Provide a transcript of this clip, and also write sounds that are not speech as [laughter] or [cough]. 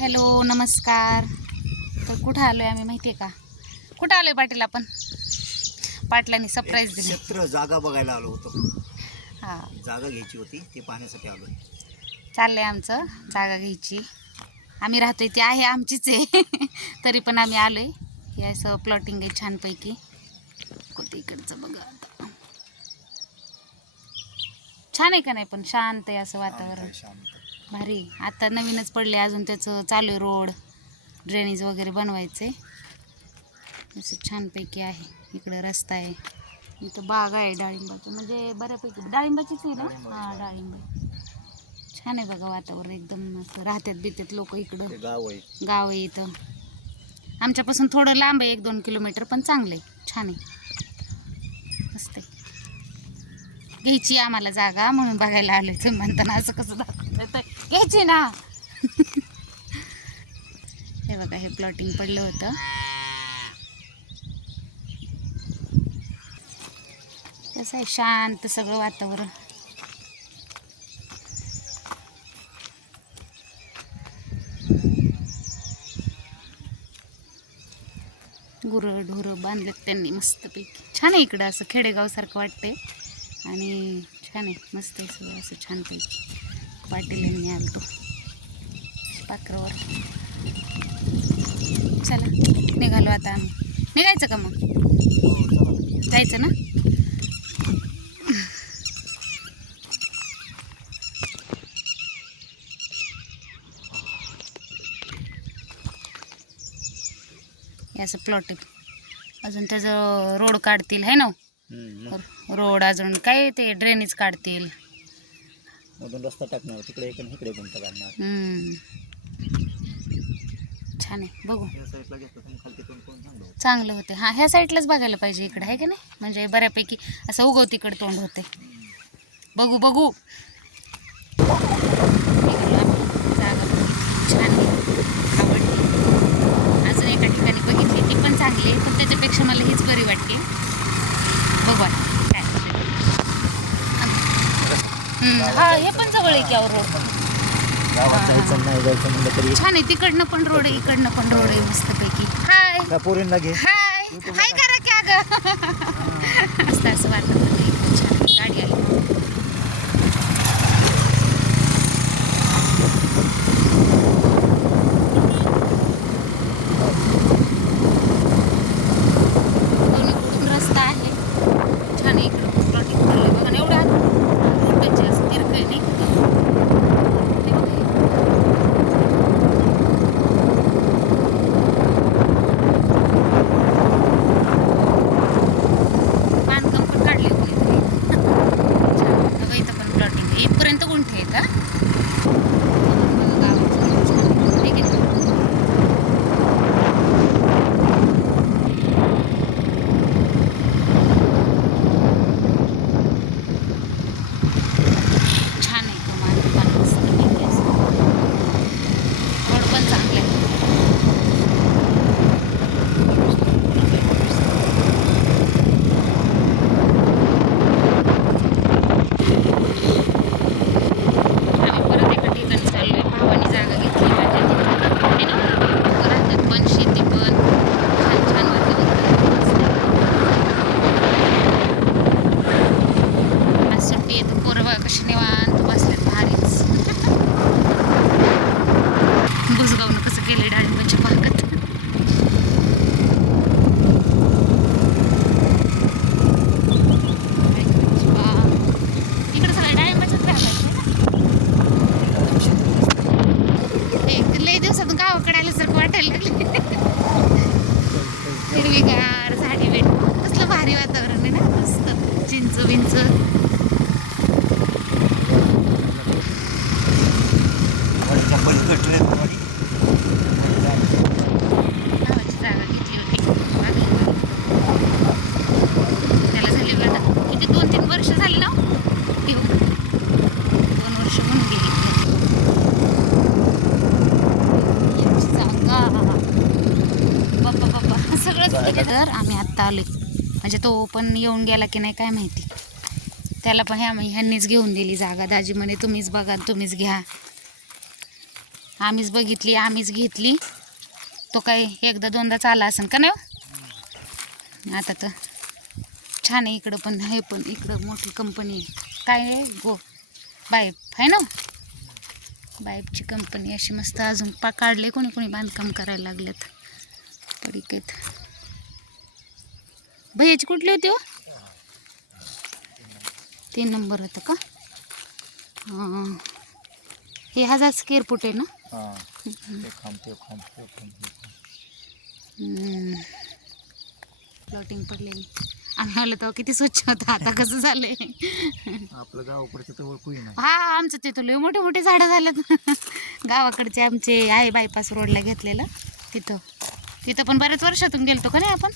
Hello नमस्कार. तर कुठं आलो आहे आम्ही माहिती आहे का? कुठं आलो आहे पाटील आपण? पाटलांनी सरप्राईज दिली. क्षेत्र जागा बघायला आलो होतो. हां. जागा घ्यायची होती ते पाहण्यासाठी आलो चाललंय आमचं जागा घ्यायची. आम्ही राहतोय ती आहे आमचीच आहे. [laughs] तरी पण आम्ही आलो आहे हे असं प्लॉटिंग आहे छानपैकी. कोणतं इकडचं बघा आता. छान आहे का नाही पण? शांत आहे असं वातावरण. शांत. भारी. आता नवीनच पडले अजून त्याचं चालू आहे रोड. ड्रेनेज वगैरे बनवायचे असं छानपैकी आहे. इकडं रस्ता आहे. इथं बाग आहे डाळिंबाचं. म्हणजे बऱ्यापैकी. डाळिंबाचीच आहे ना? हां डाळिंब. छान आहे बघा वातावरण. एकदम असं राहतात बित्यात लोक इकडं. गाव आहे. गाव आहे इथं. आमच्यापासून थोडं लांब आहे एक दोन किलोमीटर पण चांगलं आहे छान आहे. मस्त आहे. घ्यायची आम्हाला जागा म्हणून बघायला आलो तुम्ही म्हणताना असं कसं दाखवत घ्यायची ना. हे बघा हे प्लॉटिंग पडलं होतं. कसं आहे? शांत सगळं वातावरण. गुरं ढोरं बांधलेत त्यांनी मस्तपैकी. छान आहे इकडं असं खेडेगावसारखं वाटतंय. आणि छान आहे. मस्त आहे सगळं असं छानपैकी पाटील यांनी आलतो पाखरावर चला निघालो आता आम्ही. निघायचं का मग? जायचं ना? असं प्लॉट अजून त्याचं रोड काढतील है ना? रोड अजून काय ते ड्रेनेज काढतील? मधून रस्ता टाकणार तिकडे एक आणि इकडे गुंत काढणार हम्म. छान आहे. बघू. या साईडला घेतलं तर मग खाली तिकडून कोण चांगलं होतं. चांगलं होते. हां ह्या साईडलाच बघायला पाहिजे इकडं आहे की नाही? म्हणजे बऱ्यापैकी असं उगवतीकडे तोंड होते बघू बघू निघालो आम्ही. जागा बघितली. छान आहे आवडली अजून एका ठिकाणी बघितली ती पण चांगली आहे पण त्याच्यापेक्षा मला हीच बरी वाटते बघू आता काय हम्म, हा हे पण जवळ आहे की अहो रोड. गावात जायचं नाही जायचं म्हणलं तरी छान आहे तिकडनं पण रोड आहे इकडनं पण रोड आहे मस्तपैकी. हाय. त्या पोरींना घे. हाय. हाय करा की अगं [laughs] असं असं वातावरण आहे एकदम छान गाडी आली दोन्हीकडून रस्ता आहे छान आहे इकडं प्लॉटिंग केलंय बघा ना एवढं रोडचे असं तिरकं आहे नाही का? हे बघा हे. बांधकाम पण काढले कोणीतरी छान बघा इथं पण प्लॉटिंग आहे इथपर्यंत गुंठे आहेत का बघा गावाचं छान आहे की नाही? छान आहे कमान कमान मस्त पैकी असं. रोड पण चांगले आहे आम्ही परत एका ठिकाणी चाललोय भावानी जागा घेतली माझ्या तिथे है ना राहतात पण शेती पण छान छान वातावरण मस्त आहे. आज सुट्टी आहे तर पोरं बघा कशी निवांत बसलेत भारीच बुजगावनं कसं केलंय डाळिंबाच्या बागात डाळिंबाची बाग. इकडं सगळ्या डाळिंबाच्याच बागा आहेत ना? हे लय दिवसातून गावाकडे आल्यासारखं वाटायला लागले हिरवीगार झाडी भेट कसलं भारी वातावरण आहे ना मस्त गावाची जागा घेतली होती. त्याला झाले किती दोन तीन वर्ष झाली ना हो? दोन वर्ष म्हणून गेली. याची जागा बाप्पा बाप्पा. सगळंच तर आम्ही आत्ता आलोय. म्हणजे तो पण येऊन गेला की नाही काय माहिती. त्याला पण ह्या ह्यांनीच घेऊन दिली जागा. दाजी म्हणे तुम्हीच बघा तुम्हीच घ्या. आम्हीच बघितली आम्हीच घेतली. तो काय एकदा दोनदा आला असेल का नाही? आता तर छान आहे इकडं पण हे पण इकडं मोठी कंपनी काय आहे? गो बाईप आहे ना? बाईपची कंपनी अशी मस्त अजून पा काढले कोणी कोणी बांधकाम करायला लागलेत पडिकेत भैयाची कुठली होती हो? तीन नंबर होतं का? हां हे हजार स्क्वेअर फूट आहे ना? प्लॉटिंग पडलेली. आम्ही आलो तेव्हा किती स्वच्छ होतं आता कसं झालंय? आपलं गावाकडचं तर ओळखू हा आमचं तिथं लय मोठे मोठे झाडं झालेत. गावाकडचे आमचे आहे बायपास रोडला घेतलेलं तिथं. तिथं पण बऱ्याच वर्षातून गेलतो का नाही आपण?